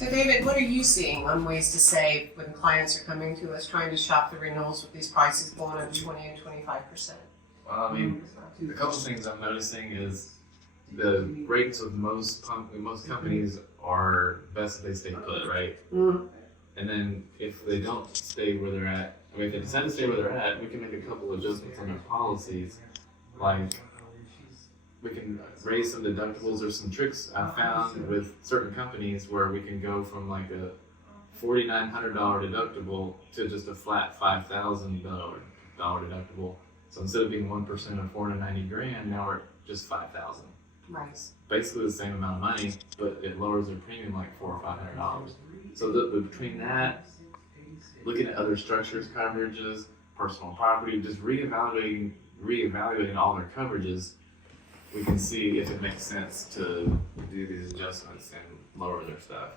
So David, what are you seeing on ways to save when clients are coming to us trying to shop the renewals with these prices going up 20 and 25%? Well, I mean, a couple things I'm noticing is the rates of most companies are best if they stay put, right? Mm. And then if they don't stay where they're at, I mean, if they decide to stay where they're at, we can make a couple adjustments on their policies. Like, we can raise some deductibles. There's some tricks I found with certain companies where we can go from like a $4,900 deductible to just a flat $5,000 deductible. So instead of being 1% of $490,000, now we're at just $5,000. Right. Basically the same amount of money, but it lowers their premium like $400 or $500. So between that, looking at other structures, coverages, personal property, just reevaluating all their coverages, we can see if it makes sense to do these adjustments and lower their stuff.